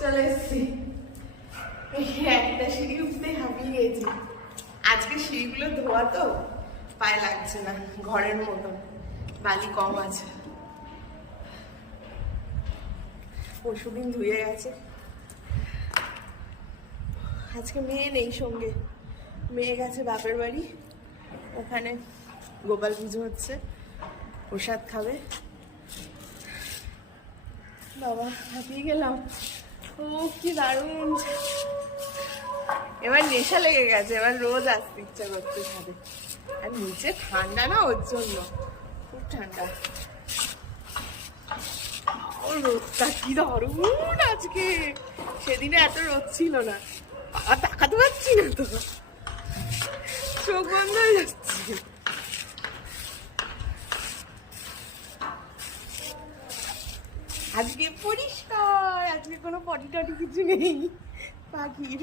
চলে এসছি। একটা সিঁড়ি উঠতে হাঁপিয়ে গেছি। আজকে সিঁড়িগুলো ধোয়া তো পায়ে লাগছে না, ঘরের মতন বালি কম আছে। পরশুদিন ধুয়ে গেছে। আজকে মেয়ে নেই সঙ্গে, মেয়ে গেছে বাপের বাড়ি, ওখানে গোপাল পুজো হচ্ছে, প্রসাদ খাবে। বাবা হাঁপিয়ে গেলাম। ও কি দারুণ, এবার নেশা লেগে গেছে, এবার রোজ আসতে ইচ্ছা করতে হবে। আর নিচে ঠান্ডা না, ওর জন্য খুব ঠান্ডা। ও রোদটা কি দারুণ আজকে, সেদিনে এত রোদ ছিল না। বাবা তাকাতে পারছি না তো, চোখ বন্ধ হয়ে যাচ্ছে। আজকে পরিষ্কার, আজকে কোনো পটি টটি কিছু নেই পাখির।